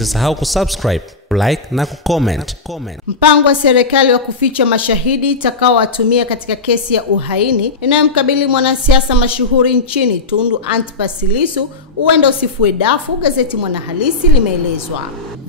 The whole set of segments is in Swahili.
usisahau kusubscribe, like na kucomment. Mpango wa serikali wa kuficha mashahidi itakaowatumia katika kesi ya uhaini inayomkabili mwanasiasa mashuhuri nchini Tundu Antipas Lissu huenda usifue dafu, gazeti Mwanahalisi limeelezwa.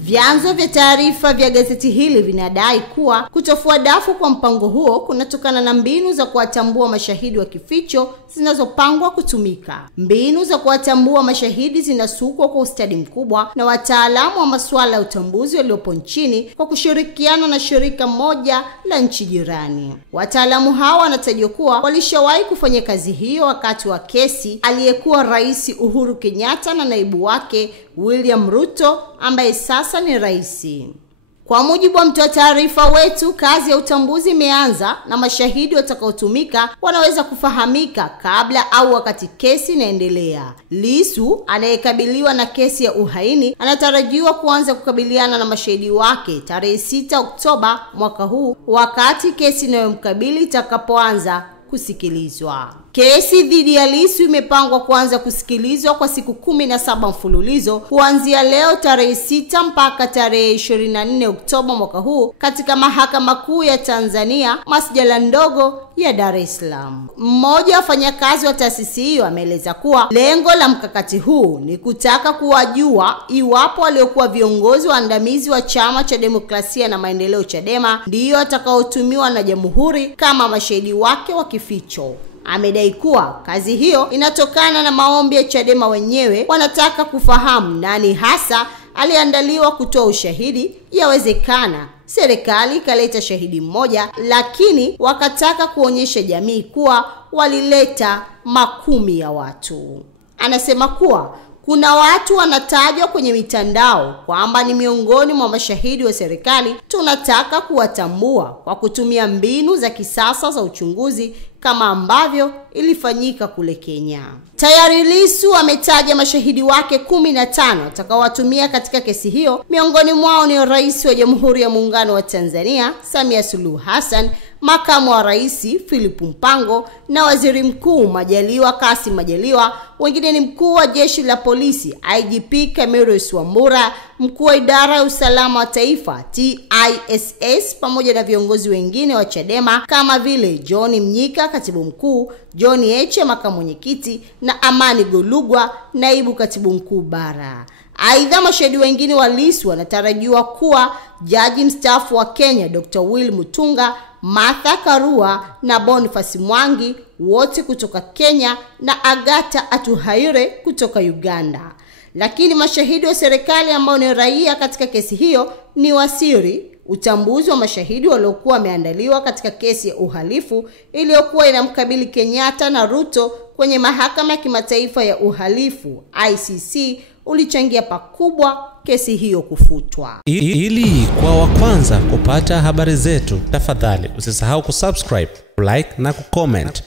Vyanzo vya taarifa vya gazeti hili vinadai kuwa kutofua dafu kwa mpango huo kunatokana na mbinu za kuwatambua mashahidi wa kificho zinazopangwa kutumika. Mbinu za kuwatambua mashahidi zinasukwa kwa ustadi mkubwa na wataalamu wa masuala ya utambuzi waliopo nchini kwa kushirikiana na shirika moja la nchi jirani. Wataalamu hao wanatajwa kuwa walishawahi kufanya kazi hiyo wakati wa kesi aliyekuwa Rais Uhuru Kenyatta na naibu wake William Ruto ambaye sasa ni rais. Kwa mujibu wa mtoa taarifa wetu, kazi ya utambuzi imeanza na mashahidi watakaotumika wanaweza kufahamika kabla au wakati kesi inaendelea. Lissu anayekabiliwa na kesi ya uhaini anatarajiwa kuanza kukabiliana na mashahidi wake tarehe 6 Oktoba mwaka huu, wakati kesi inayomkabili itakapoanza kusikilizwa. Kesi dhidi ya Lissu imepangwa kuanza kusikilizwa kwa siku 17 mfululizo kuanzia leo tarehe 6 mpaka tarehe 24 Oktoba mwaka huu katika Mahakama Kuu ya Tanzania, masjala ndogo ya Dar es Salaam. Mmoja wa wafanyakazi wa taasisi hiyo ameeleza kuwa lengo la mkakati huu ni kutaka kuwajua iwapo waliokuwa viongozi waandamizi wa Chama cha Demokrasia na Maendeleo Chadema ndio watakaotumiwa na Jamhuri kama mashahidi wake wa kificho. Amedai kuwa kazi hiyo inatokana na maombi ya Chadema wenyewe. Wanataka kufahamu nani hasa aliandaliwa kutoa ushahidi. Yawezekana serikali ikaleta shahidi mmoja, lakini wakataka kuonyesha jamii kuwa walileta makumi ya watu. Anasema kuwa kuna watu wanatajwa kwenye mitandao kwamba ni miongoni mwa mashahidi wa serikali. Tunataka kuwatambua kwa kutumia mbinu za kisasa za uchunguzi kama ambavyo ilifanyika kule Kenya. Tayari Lissu ametaja mashahidi wake 15 atakaowatumia katika kesi hiyo. Miongoni mwao ni Rais wa Jamhuri ya Muungano wa Tanzania Samia Suluhu Hassan, Makamu wa Rais Philip Mpango na Waziri Mkuu Kassim Majaliwa. Wengine ni Mkuu wa Jeshi la Polisi IGP Camillus Wambura, Mkuu wa Idara ya Usalama wa Taifa TISS, pamoja na viongozi wengine wa Chadema kama vile John Mnyika, Katibu Mkuu, John Heche, Makamu Mwenyekiti, na Amani Golugwa, Naibu Katibu Mkuu Bara. Aidha, mashahidi wengine wa Lissu wanatarajiwa kuwa Jaji mstaafu wa Kenya Dr. Will Mutunga, Martha Karua na Boniface Mwangi, wote kutoka Kenya, na Agatha Atuhaire kutoka Uganda. Lakini mashahidi wa serikali ambao ni raia katika kesi hiyo ni wasiri. Utambuzi wa mashahidi waliokuwa wameandaliwa katika kesi ya uhalifu iliyokuwa inamkabili Kenyatta na Ruto kwenye Mahakama ya Kimataifa ya Uhalifu ICC ulichangia pakubwa kesi hiyo kufutwa. Ili kwa wa kwanza kupata habari zetu, tafadhali usisahau kusubscribe, like na kucomment.